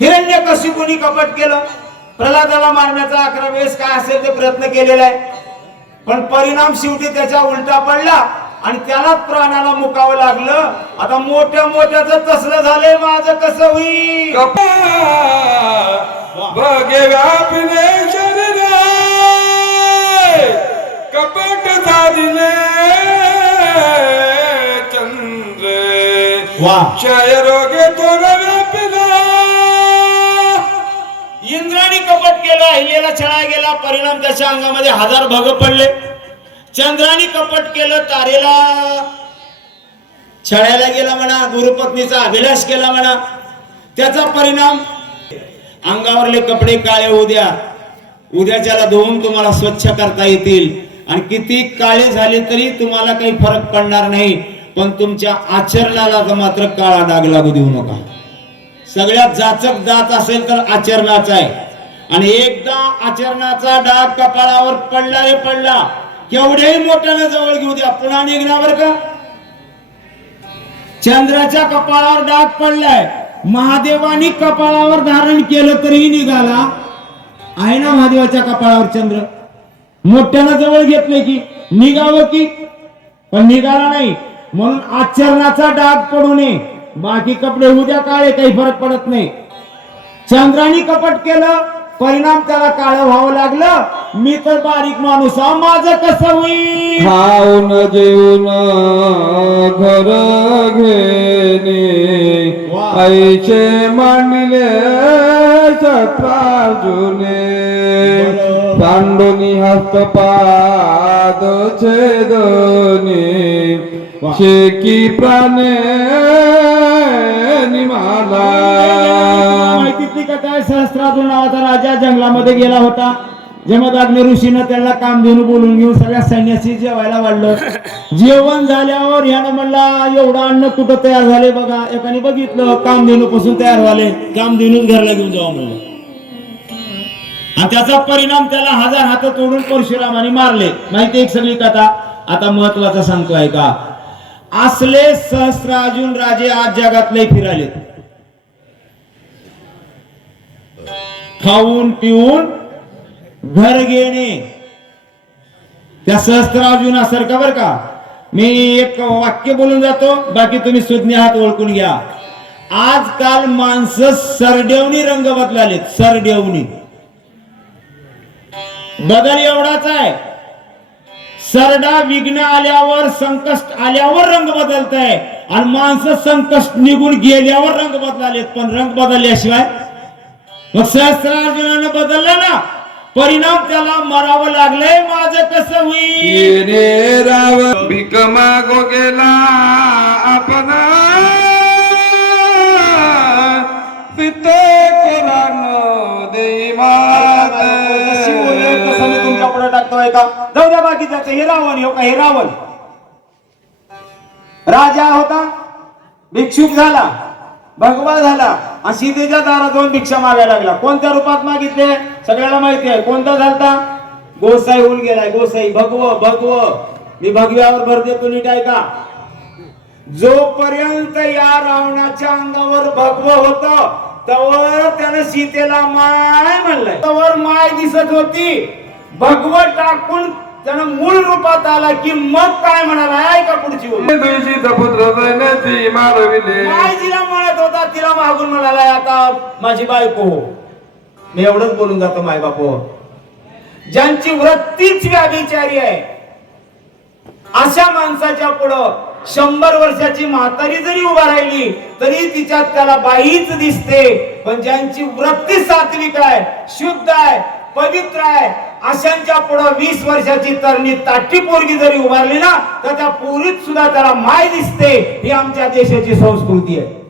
हिरण्य कशी कपट केलं. प्रल्हादाला मारण्याचा अकरा वेळेस काय असेल ते प्रयत्न केलेला आहे. पण परिणाम शेवटी त्याच्या उलटा पडला आणि त्यालाच प्राणाला मुकावं लागलं. आता मोठ्या मोठ्याच तसलं झालंय माझं कसं होईल? कपट साधिले चंद्र. वा. क्षय रोगे तो अहिलेला छळा गेला परिणाम त्याच्या अंगामध्ये हजार भग पडले. चंद्राने कपट केलं तारेला. छळायला गेला म्हणा गुरुपत्नीचा अभिलाष केला म्हणा त्याचा परिणाम. अंगावरले कपडे काळे उद्या उद्याच्याला धुवून तुम्हाला स्वच्छ करता येतील. आणि किती काळे झाले तरी तुम्हाला काही फरक पडणार नाही. पण तुमच्या आचरणाला तर मात्र काळा डाग लागू देऊ नका. सगळ्यात जाचक जात असेल तर आचरणाचा आहे. आणि एकदा आचरणाचा डाग कपाळावर पडला रे पडला केवढ्याही मोठ्यानं जवळ घेऊ द्या पुन्हा निघणार का? चंद्राच्या कपाळावर डाग पडलाय महादेवानी कपाळावर धारण केलं तरीही निघाला. आहे ना महादेवाच्या कपाळावर चंद्र? मोठ्यानं जवळ घेतले की निघावं की? पण निघाला नाही. म्हणून आचरणाचा डाग पडू नये. बाकी कपडे उद्या काळे काही फरक पडत नाही. चंद्राने कपट केलं परिणाम त्याला काळ व्हावं लागलं. मी तर बारीक माणूस माझं कसं होईल? खाऊन जेवून घर घेणे. पैसे मांडले बरं. पांडुनी हस्तपाद छेदने. शेकी प्राणे निमाला. कथा आहे सहस्त्रातून नावाचा राजा जंगलामध्ये गेला होता. जमदाग्नी ऋषीनं त्याला काम देऊन बोलून घेऊन सगळ्या सैन्याशी जेवायला वाढलं. जेवण झाल्यावर ह्यानं म्हणला एवढं अन्न कुठं तयार झाले बघा. एकाने बघितलं कामधेनू पासून तयार झाले. कामधेनूच घरला घेऊन जावा म्हणलं. आणि त्याचा परिणाम त्याला हजार हात तोडून परशुरामाने मारले. माहिती एक सगळी कथा? आता महत्त्वाचा सांगतोय का? असले सहस्त्रार्जुन राजे आज जगातले फिरालेत खाऊन पिऊन घर घेणे. त्या सहस्त्रार्जुनासारखा बर का? मी एक वाक्य बोलून जातो बाकी तुम्ही सुज्ञ हात ओळखून घ्या. आजकाल माणसं सरडेवणी रंग बदलालेत सरडेवणी. बदल एवढाच आहे. सरडा विघ्न आल्यावर संकष्ट आल्यावर रंग बदलत आहे आणि माणसं संकष्ट निघून गेल्यावर रंग बदलालेत पण रंग बदलल्याशिवाय मग सहस्त्रार्जुनानं बदललं ना. परिणाम त्याला मरावं लागलंय माझं कसं होईल? राव. भीक मागो गेला आपण. मी तुमच्यापुढे टाकतोय का जाऊ द्या बाकीचं हे रावण हो का हे रावण. राजा होता भिक्षुक झाला भगवा झाला. आणि सीतेच्या दारात जाऊन भिक्षा मागायला लागला. कोणत्या रूपात मागितले? सगळ्याला माहिती आहे. कोणता झालता? गोसाई होऊन गेलाय. गोसाई भगव भगव. मी भगव्यावर भर देतो नीट ऐका. जोपर्यंत या रावणाच्या अंगावर भगव होत तवर त्यानं सीतेला माय म्हणलंय. तवर माय दिसत होती. भगव टाकून त्यानं मूळ रूपात आला की मग काय म्हणाला? ऐका पुढची माय जिला म्हणत आता तिला मागून म्हणाला आता माझी बायको. मी एवढंच बोलून जातो माय बापो ज्यांची वृत्तीच व्याभिचारी आहे अशा माणसाच्या पुढं शंभर वर्षाची म्हातारी जरी उभा राहिली तरी तिच्यात त्याला बाईच दिसते. पण ज्यांची वृत्ती सात्विक आहे शुद्ध आहे पवित्र आहे अशांच्या पुढं वीस वर्षाची तरणी ताटी पोरगी जरी उभारली ना तर त्या पोरीत सुद्धा त्याला माय दिसते. ही आमच्या देशाची संस्कृती आहे.